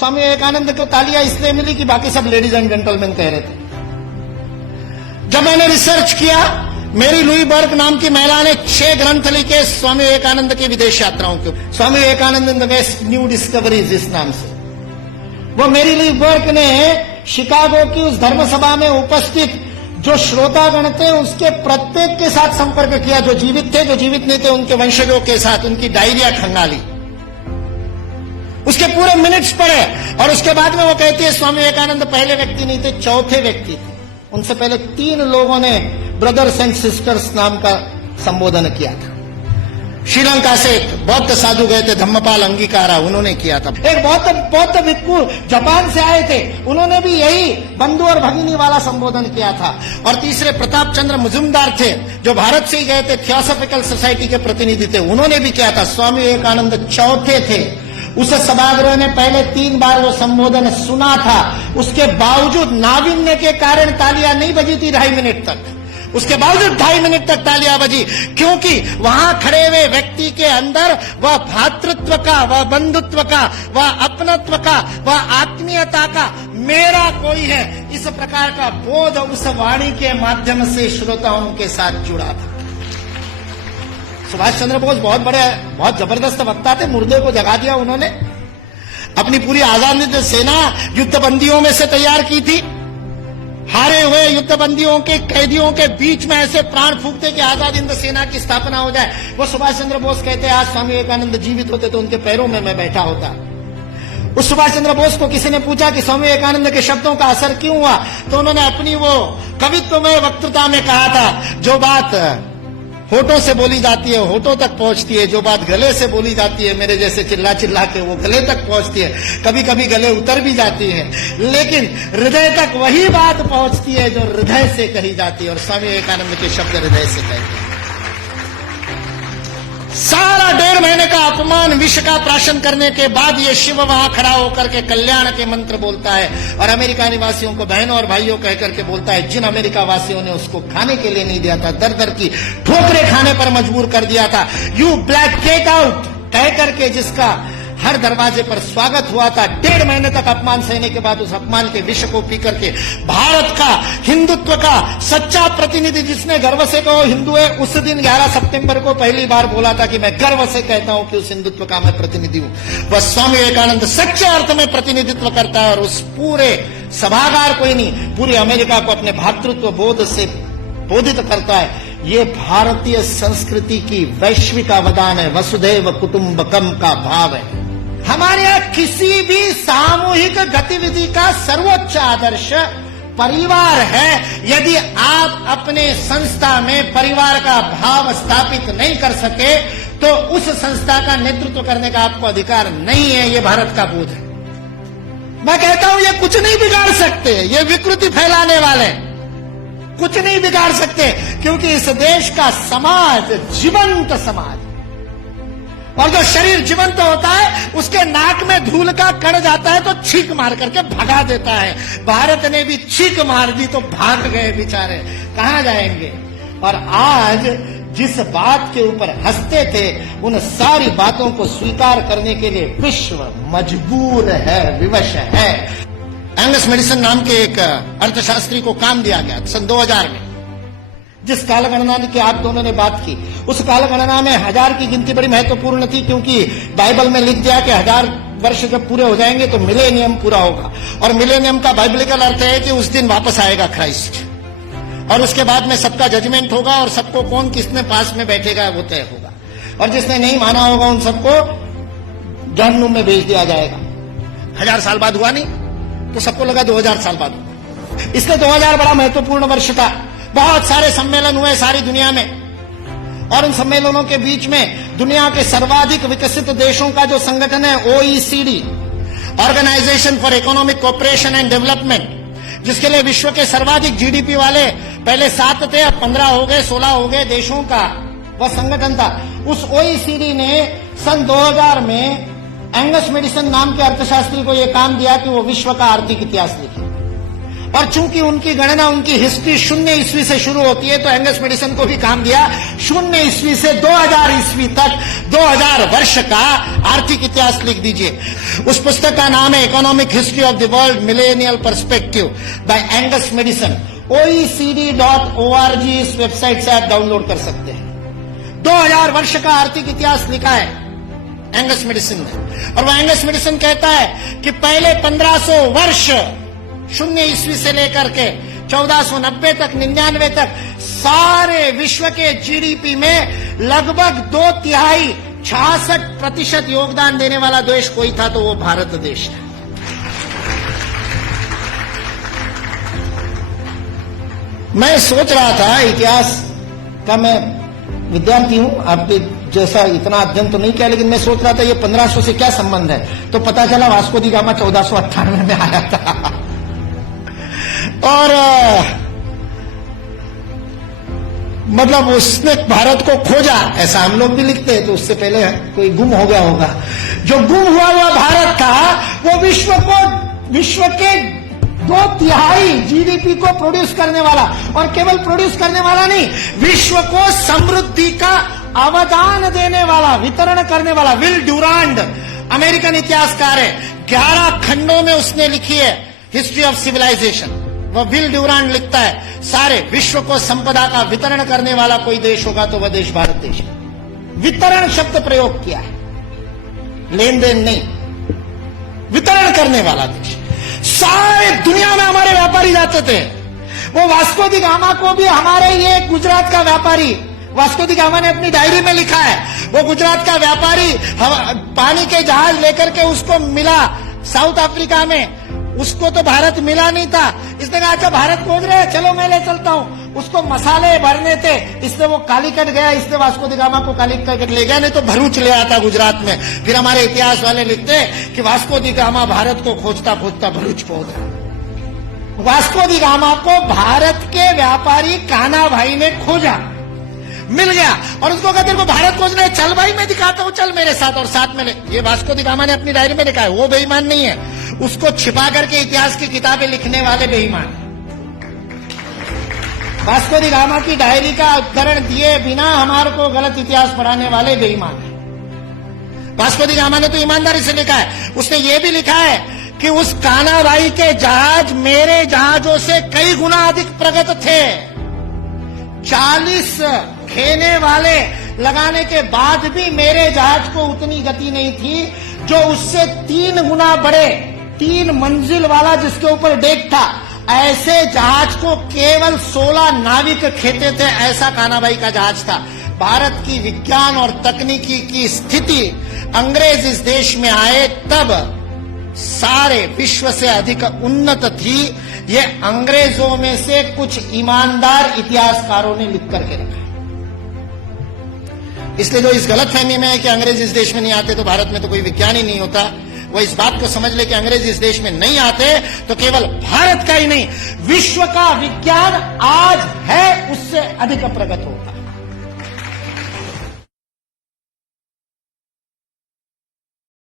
स्वामी विवेकानंद को तालियां इसलिए मिली कि बाकी सब लेडीज एंड जेंटलमैन कह रहे थे। जब मैंने रिसर्च किया, मेरी लुई बर्ग नाम की महिला ने 6 ग्रंथ लिखे स्वामी विवेकानंद की विदेश यात्राओं के। Swami Vivekananda in the West new discoveries इस नाम से। वो मेरी लुई बर्ग ने शिकागो की उस धर्म सभा में उपस्थित जो श्रोतागण थे उसके प्रत्येक के साथ संपर्क किया, जो जीवित थे, जो जीवित नहीं थे, उनके वंशजों के साथ उनकी डायरिया खंगाली, उसके पूरे मिनट्स पढ़े। और उसके बाद में वो कहती है स्वामी विवेकानंद पहले व्यक्ति नहीं थे, चौथे व्यक्ति थे। उनसे पहले 3 लोगों ने ब्रदर्स एंड सिस्टर्स नाम का संबोधन किया था। श्रीलंका से एक बौद्ध साधु गए थे, धम्मपाल अंगीकारा, उन्होंने किया था। एक बौद्ध भिक्खु जापान से आए थे, उन्होंने भी यही बंधु और भगिनी वाला संबोधन किया था। और तीसरे प्रताप चंद्र मुजुमदार थे, जो भारत से ही गए थे, थियोसॉफिकल सोसाइटी के प्रतिनिधि थे, उन्होंने भी किया था। स्वामी विवेकानंद चौथे थे। उस सभागृह ने पहले 3 बार वो संबोधन सुना था, उसके बावजूद नाविन्य के कारण तालियां नहीं बजी थी 2.5 मिनट तक। उसके बावजूद 2.5 मिनट तक तालियां बजी, क्योंकि वहां खड़े हुए व्यक्ति के अंदर वह भातृत्व का, वह बंधुत्व का, वह अपनत्व का, वह आत्मीयता का मेरा कोई है, इस प्रकार का बोध उस वाणी के माध्यम से श्रोताओं के साथ जुड़ा था। सुभाष चंद्र बोस बहुत जबरदस्त वक्ता थे, मुर्दे को जगा दिया उन्होंने। अपनी पूरी आजादी सेना युद्धबंदियों में से तैयार की थी। हारे हुए युद्धबंदियों के कैदियों के बीच में ऐसे प्राण फूंकते कि आजाद हिंद सेना की स्थापना हो जाए। वो सुभाष चंद्र बोस कहते हैं आज स्वामी विवेकानंद जीवित होते तो उनके पैरों में मैं बैठा होता। उस सुभाष चंद्र बोस को किसी ने पूछा कि स्वामी विवेकानंद के शब्दों का असर क्यों हुआ, तो उन्होंने अपनी वो कवित्वमय वक्तृता में कहा था, जो बात होठों से बोली जाती है होठों तक पहुंचती है, जो बात गले से बोली जाती है मेरे जैसे चिल्ला चिल्ला के वो गले तक पहुंचती है, कभी कभी गले उतर भी जाती है, लेकिन हृदय तक वही बात पहुंचती है जो हृदय से कही जाती है। और स्वामी विवेकानंद के शब्द हृदय से कहते हैं। सारा 1.5 महीने का अपमान विष का प्राशन करने के बाद ये शिव वहां खड़ा होकर के कल्याण के मंत्र बोलता है और अमेरिका निवासियों को बहनों और भाइयों कह करके बोलता है, जिन अमेरिका वासियों ने उसको खाने के लिए नहीं दिया था, दर दर की ठोकरें खाने पर मजबूर कर दिया था, यू ब्लैक गेट आउट कह करके जिसका हर दरवाजे पर स्वागत हुआ था, 1.5 महीने तक अपमान सहने के बाद उस अपमान के विष को पी करके भारत का हिंदुत्व का सच्चा प्रतिनिधि जिसने गर्व से कहो हिंदू है, उस दिन 11 सितंबर को पहली बार बोला था कि मैं गर्व से कहता हूं कि उस हिंदुत्व का मैं प्रतिनिधि हूं। बस स्वामी विवेकानंद सच्चे अर्थ में प्रतिनिधित्व करता है और उस पूरे सभागार को ही नहीं, पूरी अमेरिका को अपने भातृत्व बोध से बोधित करता है। ये भारतीय संस्कृति की वैश्विक अवदान है, वसुधैव कुटुंबकम का भाव है। हमारे यहां किसी भी सामूहिक गतिविधि का सर्वोच्च आदर्श परिवार है। यदि आप अपने संस्था में परिवार का भाव स्थापित नहीं कर सके तो उस संस्था का नेतृत्व करने का आपको अधिकार नहीं है। ये भारत का बोध है। मैं कहता हूं ये कुछ नहीं बिगाड़ सकते, ये विकृति फैलाने वाले कुछ नहीं बिगाड़ सकते, क्योंकि इस देश का समाज जीवंत समाज, और जो शरीर जीवंत होता है उसके नाक में धूल का कण जाता है तो छींक मार करके भगा देता है। भारत ने भी छींक मार दी तो भाग गए बेचारे, कहां जाएंगे। और आज जिस बात के ऊपर हंसते थे उन सारी बातों को स्वीकार करने के लिए विश्व मजबूर है, विवश है। एंगस मेडिसन नाम के एक अर्थशास्त्री को काम दिया गया सन 2000 में। जिस कालगणना की आप दोनों ने बात की, उस कालगणना में 1000 की गिनती बड़ी महत्वपूर्ण थी, क्योंकि बाइबल में लिख दिया कि 1000 वर्ष जब पूरे हो जाएंगे तो मिलेनियम पूरा होगा। और मिलेनियम का बाइबलिकल अर्थ है कि उस दिन वापस आएगा क्राइस्ट, और उसके बाद में सबका जजमेंट होगा और सबको कौन किसने पास में बैठेगा वो तय होगा, और जिसने नहीं माना होगा उन सबको जहन्नुम में भेज दिया जाएगा। 1000 साल बाद हुआ नहीं तो सबको लगा 2000 साल बाद हुआ। इसलिए 2000 बड़ा महत्वपूर्ण वर्ष था। बहुत सारे सम्मेलन हुए सारी दुनिया में, और उन सम्मेलनों के बीच में दुनिया के सर्वाधिक विकसित देशों का जो संगठन है OECD, Organisation for Economic Cooperation and Development, जिसके लिए विश्व के सर्वाधिक GDP वाले पहले 7 थे, अब 15 हो गए, 16 हो गए देशों का वह संगठन था। उस OECD ने सन 2000 में एंगस मेडिसन नाम के अर्थशास्त्री को यह काम दिया कि वो विश्व का आर्थिक इतिहास लिखे। और चूंकि उनकी गणना, उनकी हिस्ट्री 0 ईस्वी से शुरू होती है, तो एंगस मेडिसन को भी काम दिया 0 ईस्वी से 2000 ईस्वी तक 2000 वर्ष का आर्थिक इतिहास लिख दीजिए। उस पुस्तक का नाम है Economic History of the World Millennial Perspective by Angus Maddison. OECD.org इस वेबसाइट से आप डाउनलोड कर सकते हैं। 2000 वर्ष का आर्थिक इतिहास लिखा है एंगस मेडिसन ने। और वह एंगस मेडिसन कहता है कि पहले 1500 वर्ष 0 ईस्वी से लेकर के 1490 तक 99 तक सारे विश्व के जीडीपी में लगभग 2/3 66% योगदान देने वाला देश कोई था तो वो भारत देश है। मैं सोच रहा था, इतिहास का मैं विद्यार्थी हूं, आपके जैसा इतना अध्ययन तो नहीं किया, लेकिन मैं सोच रहा था ये 1500 से क्या संबंध है, तो पता चला वास्को दी गामा 1498 में आया था। और मतलब उसने भारत को खोजा, ऐसा हम लोग भी लिखते हैं, तो उससे पहले कोई गुम हो गया होगा। जो गुम हुआ भारत था वो विश्व के 2/3 जीडीपी को प्रोड्यूस करने वाला, और केवल प्रोड्यूस करने वाला नहीं, विश्व को समृद्धि का अवदान देने वाला, वितरण करने वाला। विल ड्यूरांड अमेरिकन इतिहासकार है, 11 खंडों में उसने लिखी है हिस्ट्री ऑफ सिविलाइजेशन। वह विल ड्यूरांड लिखता है सारे विश्व को संपदा का वितरण करने वाला कोई देश होगा तो वह देश भारत देश है। वितरण शब्द प्रयोग किया है, लेन देन नहीं, वितरण करने वाला देश। सारे दुनिया में हमारे व्यापारी जाते थे। वो वास्को दी गामा को भी हमारे ये गुजरात का व्यापारी, वास्को दी गामा ने अपनी डायरी में लिखा है, वो गुजरात का व्यापारी पानी के जहाज लेकर के उसको मिला साउथ अफ्रीका में, उसको तो भारत मिला नहीं था। इसने कहा अच्छा भारत खोज रहे हैं, चलो मैं ले चलता हूं। उसको मसाले भरने थे, इसलिए वो कालीकट गया, इसलिए वास्को दी गामा को कालीकट ले गया, नहीं तो भरूच ले आता गुजरात में। फिर हमारे इतिहास वाले लिखते कि वास्को दी गामा भारत को खोजता खोजता भरूच पहुंच गया। वास्को दी गामा को भारत के व्यापारी कान्हा भाई ने खोजा, मिल गया, और उसको कहते को भारत खोजना है, चल भाई मैं दिखाता हूं, चल मेरे साथ, और साथ में ले। ये वास्को दी गामा ने अपनी डायरी में लिखा है, वो बेईमान नहीं है, उसको छिपा करके इतिहास की किताबें लिखने वाले बेईमान। वास्को दी गामा की डायरी का उद्धरण दिए बिना हमारे को गलत इतिहास पढ़ाने वाले बेईमान है। वास्को दी गामा ने तो ईमानदारी से लिखा है, उसने ये भी लिखा है कि उस कान्हा भाई के जहाज मेरे जहाजों से कई गुना अधिक प्रगत थे। 40 खेने वाले लगाने के बाद भी मेरे जहाज को उतनी गति नहीं थी जो उससे 3 गुना बड़े 3 मंजिल वाला जिसके ऊपर डेक था, ऐसे जहाज को केवल 16 नाविक खेते थे। ऐसा कान्हा भाई का जहाज था। भारत की विज्ञान और तकनीकी की स्थिति अंग्रेज इस देश में आए तब सारे विश्व से अधिक उन्नत थी। ये अंग्रेजों में से कुछ ईमानदार इतिहासकारों ने लिख करके रखा। इसलिए जो इस गलतफहमी में है कि अंग्रेज इस देश में नहीं आते तो भारत में तो कोई विज्ञान ही नहीं होता, वो इस बात को समझ ले कि अंग्रेज इस देश में नहीं आते तो केवल भारत का ही नहीं विश्व का विज्ञान आज है उससे अधिक प्रगत होगा।